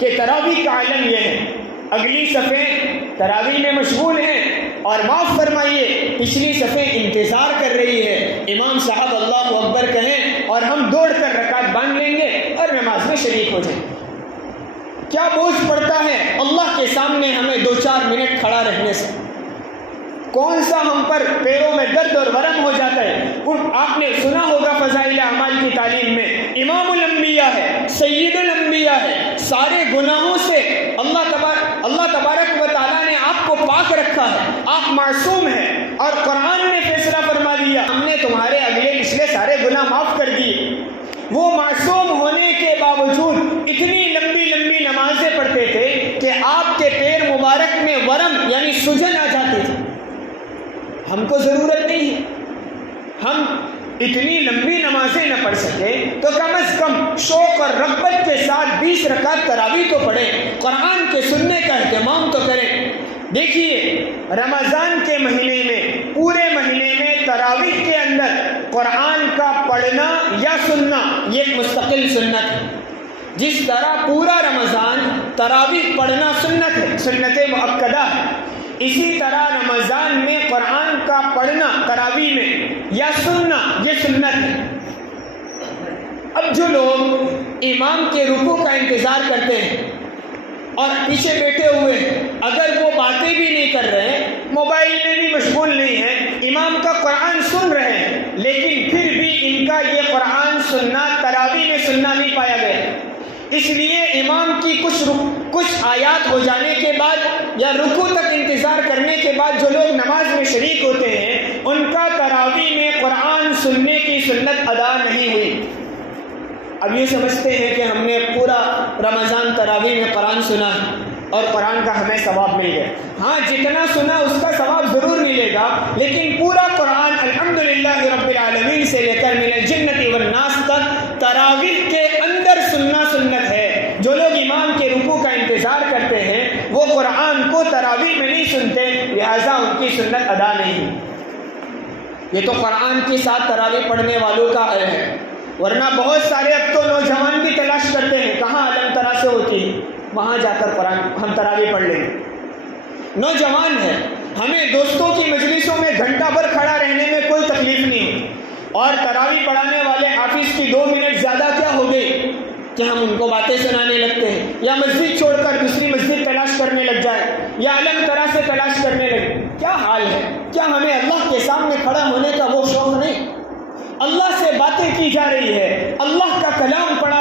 کہ تراویح کا عالم یہ ہے، اگلی صفیں تراویح میں مشغول ہیں، اور معاف فرمائیے پچھلی صفیں انتظار کر رہی ہے امام صاحب اللہ اکبر کہیں اور ہم دوڑ کر رکعت باندھ لیں گے اور نماز میں شریک ہو جائیں گے۔ کیا بوجھ پڑتا ہے اللہ کے سامنے ہمیں 2-4 منٹ کھڑا رہنے سے؟ کون سا ہم پر پیروں میں درد اور ورم ہو جاتا ہے؟ آپ نے سنا ہوگا فضائل اعمال کی تعلیم میں امام الانبیاء ہے، سید الانبیاء ہے، سارے گناہوں سے اللہ تبارک و تعالیٰ نے آپ کو پاک رکھا ہے، آپ معصوم ہیں، اور قرآن نے فیصلہ فرما دیا ہم نے تمہارے اگلے پچھلے سارے گناہ معاف کر دیے۔ وہ معصوم ہونے کے باوجود اتنی لمبی لمبی نمازیں پڑھتے تھے کہ آپ کے پیر مبارک میں ورم یعنی سجن آ جاتی تھی۔ ہم کو ضرورت نہیں ہے، ہم اتنی لمبی نمازیں نہ پڑھ سکے تو کم از کم شوق اور رغبت کے ساتھ 20 رکعت تراویح تو پڑھیں، قرآن کے سننے کا اہتمام تو کریں۔ دیکھیے رمضان کے مہینے میں، پورے مہینے میں تراویح کے اندر قرآن کا پڑھنا یا سننا یہ ایک مستقل سنت ہے۔ جس طرح پورا رمضان تراویح پڑھنا سنت ہے، سنت مؤکدہ ہے، اسی طرح رمضان میں قرآن کا پڑھنا تراویح میں یا سننا یہ سنت ہے۔ اب جو لوگ امام کے رکوع کا انتظار کرتے ہیں اور پیچھے بیٹھے ہوئے ہیں، اگر وہ باتیں بھی نہیں کر رہے ہیں، موبائل میں بھی مشغول نہیں ہیں، امام کا قرآن سن رہے ہیں، لیکن پھر بھی ان کا یہ قرآن سننا تراویح میں سننا نہیں پایا گیا۔ اس لیے امام کی کچھ آیات ہو جانے کے بعد یا رکوع تک انتظار کرنے کے بعد جو لوگ نماز میں شریک ہوتے ہیں ان کا تراویح میں قرآن سننے کی سنت ادا نہیں ہوئی۔ اب یہ سمجھتے ہیں کہ ہم نے پورا رمضان تراویح میں قرآن سنا ہے اور قرآن کا ہمیں ثواب مل گیا۔ ہاں جتنا سنا اس کا ثواب ضرور ملے گا، لیکن پورا قرآن الحمدللہ رب العالمین سے لے کر من الجنۃ والناس تک تراویح کے اندر سننا سنت ہے۔ جو لوگ امام کے رکوع کا انتظار کرتے ہیں وہ قرآن کو تراویح میں نہیں سنتے، لہذا ان کی سنت ادا نہیں۔ یہ تو قرآن کے ساتھ تراویح پڑھنے والوں کا حال ہے، ورنہ بہت سارے اب تو نوجوان بھی تلاش کرتے ہیں کہاں علم ترا سے ہوتی ہے، وہاں جا کر قرآن ہم تراویح پڑھ لیں گے۔ نوجوان ہے، ہمیں دوستوں کی مجلسوں میں گھنٹہ بھر کھڑا رہنے میں کوئی تکلیف نہیں ہوتی، اور تراویح پڑھانے والے حافظ کی 2 منٹ زیادہ کیا ہو گئی کہ ہم ان کو باتیں سنانے لگتے ہیں، یا مسجد چھوڑ کر دوسری مسجد تلاش کرنے لگ جائے، یا علم طرح سے تلاش کرنے لگے۔ کیا حال ہے؟ کیا ہمیں اللہ کے سامنے کھڑا ہونے کا وہ شوق نہیں؟ اللہ سے باتیں کی جا رہی ہے، اللہ کا کلام پڑھا